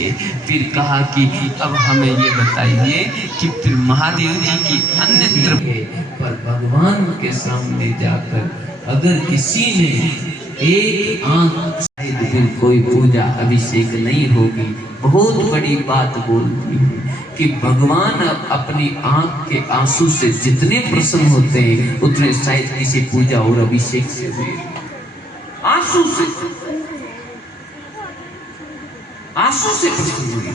सके। फिर कहा कि अब हमें ये बताइए कि फिर महादेव जी की अन्य है, पर भगवान के सामने जाकर अगर किसी ने एक आंख फिर कोई पूजा अभिषेक नहीं होगी। बहुत बड़ी बात बोलती है कि भगवान अपनी आंख के आंसू से जितने प्रसन्न होते हैं उतने शायद किसी पूजा और अभिषेक से हुए। आंसू से प्रसन्न हुई।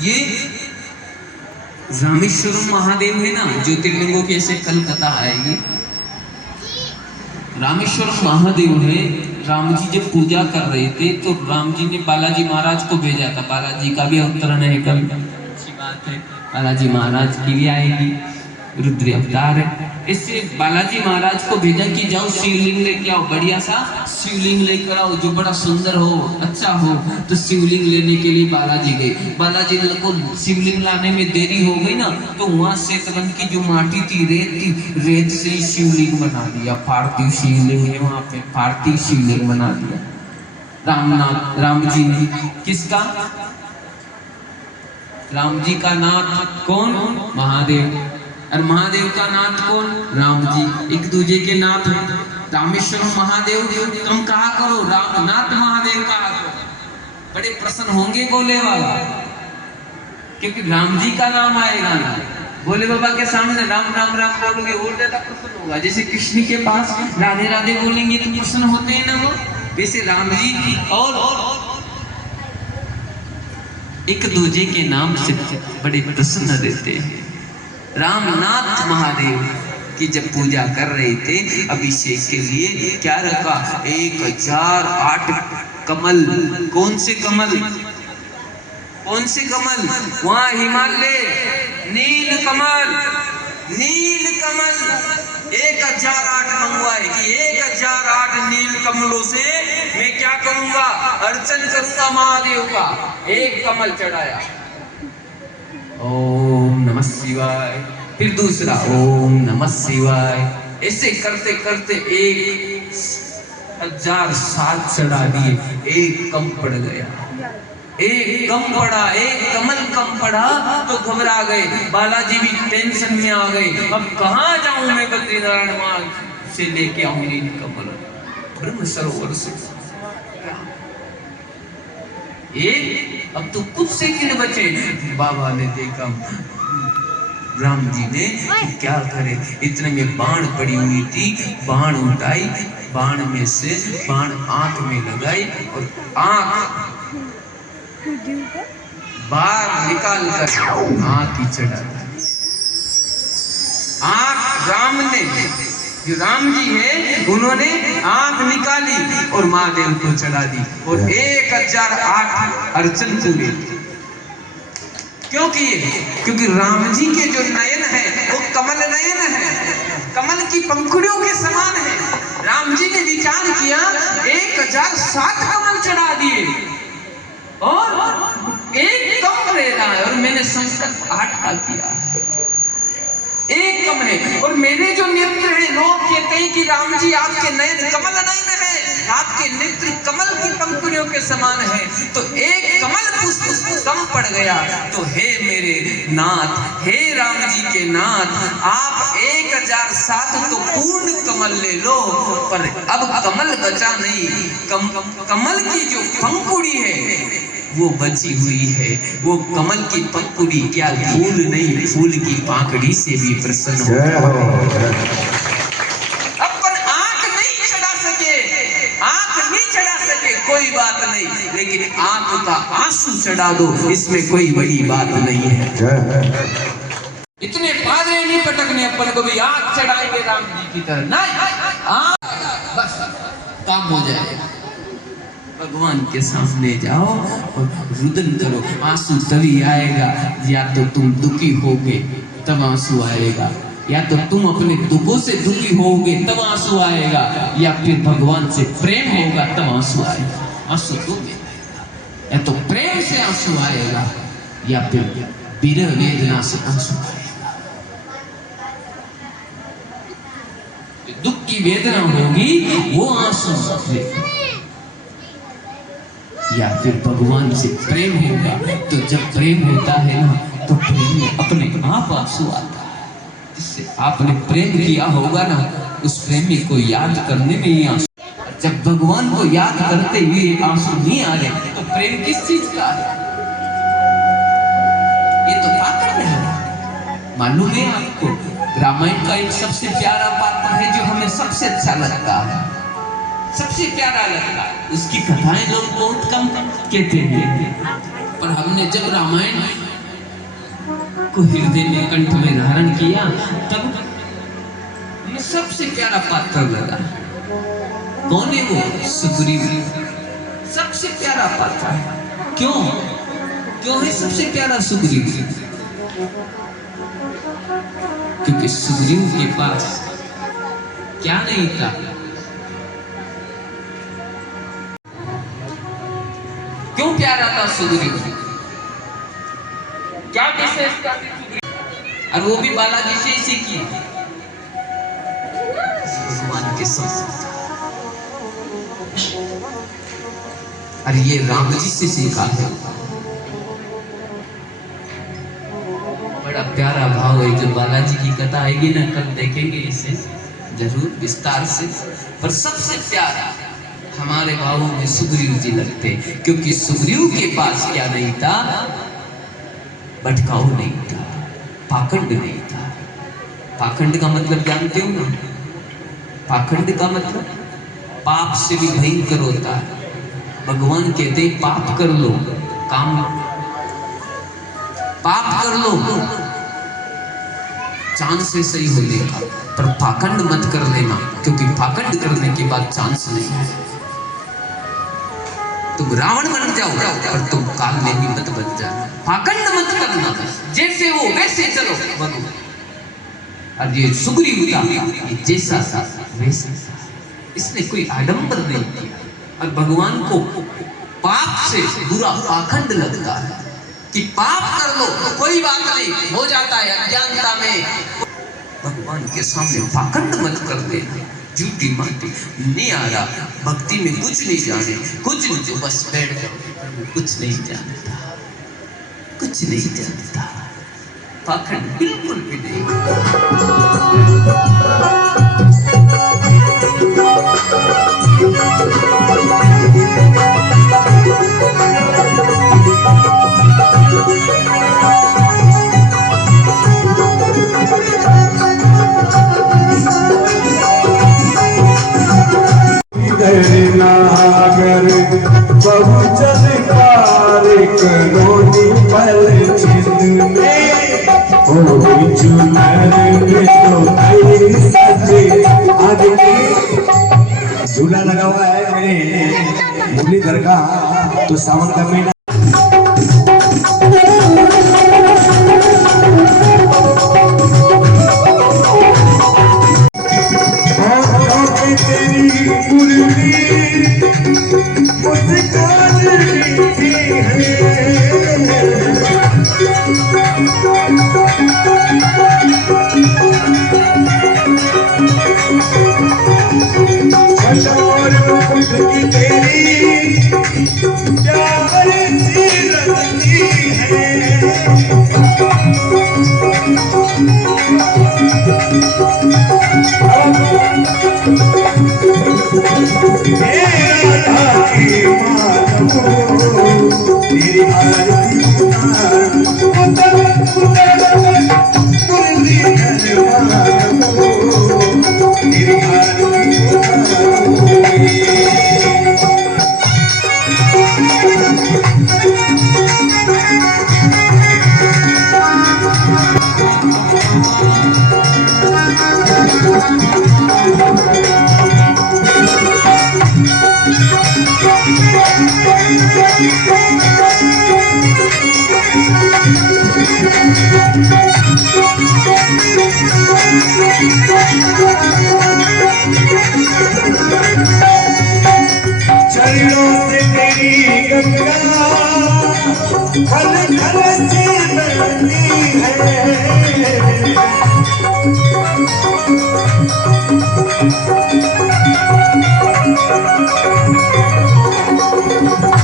ये रामेश्वरम महादेव है ना, ज्योतिर्लिंगों के ऐसे कल कथा आएगी। रामेश्वरम महादेव है। राम जी जब पूजा कर रहे थे तो राम जी ने बालाजी महाराज को भेजा था। बालाजी का भी अवतरण है कल, अच्छी बात है। बालाजी महाराज की भी आएगी, रुद्र अवतार है। इससे बालाजी महाराज को भेजा कि जाओ शिवलिंग लेके आओ, बढ़िया सा शिवलिंग लेकर आओ जो बड़ा सुंदर हो, अच्छा हो। तो शिवलिंग लेने के लिए बालाजी गए। बालाजी को शिवलिंग लाने में देरी हो गई ना, तो वहां श्वेतवन की जो माटी थी, रेत से ही शिवलिंग बना दिया। पार्थिव शिवलिंग है वहां पे, पार्थिव शिवलिंग बना दिया राम जी ने। किसका? राम जी का नाथ कौन? महादेव। और महादेव का नाथ कौन? राम जी। एक दूजे के नाथ है। रामेश्वरम महादेव तुम कहा करो, रामनाथ महादेव कहा करो। बड़े प्रसन्न होंगे बोले वाला, क्योंकि राम जी का नाम आएगा ना। भोले बाबा के सामने राम राम राम बोलोगे और ज्यादा प्रसन्न होगा। जैसे कृष्ण के पास राधे राधे बोलेंगे तो प्रसन्न होते हैं ना वो, वैसे राम जी और एक दूजे के नाम से बड़े प्रसन्न रहते हैं। रामनाथ महादेव की जब पूजा कर रहे थे अभिषेक के लिए, क्या रखा? 1008 कमल। कौन से कमल? कौन से कमल? वहां हिमालय नील कमल, नील कमल 1008 मंगवाए कि 1008 नील कमलों से मैं क्या करूंगा? अर्चन करूंगा महादेव का। एक कमल चढ़ाया, ओम नमः शिवाय। फिर दूसरा, ओम नमः शिवाय। ऐसे करते करते 1007 चढ़ा दिए। एक कम पड़ गया, एक कम पड़ा, एक कमल कम पड़ा तो घबरा गए। बालाजी भी टेंशन में आ गए। अब कहाँ जाऊं मैं? बद्रीनारायण मां से लेके आऊंगी कमल ब्रह्म सरोवर से। अब तो कुछ सेकंड बचे। बाबा ने देखा राम जी ने क्या करे, इतने में बाण पड़ी हुई थी। बाण उठाई, बाण में से बाण आंख में लगाई और आंख बाहर निकाल कर आंख ही चढ़ा दी। आंख राम ने, जो राम जी है उन्होंने आंख निकाली और महादेव को चढ़ा दी और 1008 अर्चन पूरे। क्योंकि राम जी के जो नयन है वो कमल नयन है, कमल की पंखुड़ियों के समान है। राम जी ने विचार किया 1007 कमल चढ़ा दिए और एक कम रह रहा है और मैंने संकल्प 8 किया, एक कम है। और मेरे जो नेत्र है, लोग कहते हैं कि राम जी आपके नयन कमल नयन है, आपके नेत्र कमल की पंखुड़ियों के समान है। तो एक कमल पुष्प कम पड़ गया। तो हे मेरे नाथ, हे राम जी के नाथ, आप 1007 तो पूर्ण कमल ले लो, पर अब कमल बचा नहीं। कमल की जो पंखुड़ी है वो बची हुई है। वो कमल की पंखुड़ी क्या फूल नहीं, फूल की पाकड़ी से भी प्रसन्न हो। अपन आंख नहीं चढ़ा सके, आंख नहीं चढ़ा सके कोई बात नहीं, लेकिन आंख का आंसू चढ़ा दो, इसमें कोई बड़ी बात नहीं है। इतने पादरे नहीं पटकने अपन को भी आंख चढ़ाएंगे राम जी की तरह, नहीं, बस काम हो जाएगा। भगवान के सामने जाओ और रुदन करो। आंसू तभी आएगा या तो तुम दुखी होगे तब आंसू आएगा, या तो तुम अपने दुखों से दुखी होगे तब आंसू आएगा, या फिर भगवान से प्रेम होगा तब आंसू आएगा। आंसू दो में, या तो प्रेम से आंसू आएगा या फिर विरह वेदना से आंसू आएगा। दुख की वेदना होगी वो आंसू या फिर भगवान से प्रेम होगा। तो जब प्रेम होता है ना, तो प्रेम में अपने आप आंसू आता है। जिससे आपने प्रेम किया होगा ना, उस प्रेमी को याद करने में ही आंसू। जब भगवान को याद करते हुए आंसू नहीं आ रहे, तो प्रेम किस चीज का है? ये तो पाखंड है। मालूम है आपको, रामायण का एक सबसे प्यारा पात्र है जो हमें सबसे अच्छा लगता है, सबसे प्यारा लगता है। उसकी कथाएं लोग बहुत कम कहते हैं, पर हमने जब रामायण को हृदय में, कंठ में धारण किया, तब हमें सबसे प्यारा पात्र लगा। कौन है वो? सुग्रीव। सबसे प्यारा पात्र है। क्यों? क्यों है सबसे प्यारा सुग्रीव? क्योंकि सुग्रीव के पास क्या नहीं था? क्यों प्यारा था सुग्रीव? क्या विशेषता थी सुग्रीव? और वो भी बालाजी से ही सीखी, भगवान के साथ। और ये राम जी से सीखा है। बड़ा प्यारा भाव है। जो बालाजी की कथा आएगी ना, कल देखेंगे इसे जरूर विस्तार से। पर सबसे प्यारा हमारे भावों में सुग्रीव जी लगते, क्योंकि सुग्रीव के पास क्या नहीं था? भटकाऊ नहीं था, पाखंड नहीं था। पाखंड का मतलब जानते हो ना? पाखंड का मतलब पाप से भी भयंकर होता है। भगवान कहते पाप कर लो, काम पाप कर लो, चांस से सही हो जाएगा, पर पाखंड मत कर लेना, क्योंकि पाखंड करने के बाद चांस नहीं है। तुम रावण बन जाओ, पर तुम काल में भी मत बन जाना। पाखंड मत करना, जैसे हो वैसे चलो भगवान। और ये सुग्रीव था, जैसा था वैसा, इसने कोई आडंबर नहीं किया। और भगवान को पाप से बुरा पाखंड लगता है कि पाप कर लो कोई बात नहीं, हो जाता है अज्ञानता में। भगवान के सामने पाखंड मत कर देना, झूठी माटी नहीं आ रहा, भक्ति में कुछ नहीं जाने, कुछ नहीं, जो बस बैठ जाओ, कुछ नहीं जानता, कुछ नहीं जानता। पाखंड बिल्कुल भी नहीं। नागर बहुचन कारक लोनी पल छिद में होई चुनर में तो आई सजे आदमी। झूला लगा हुआ है मेरे मुरलीधर का, तो सावन का महीना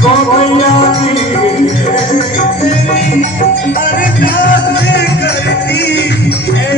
मैया अरदास करती है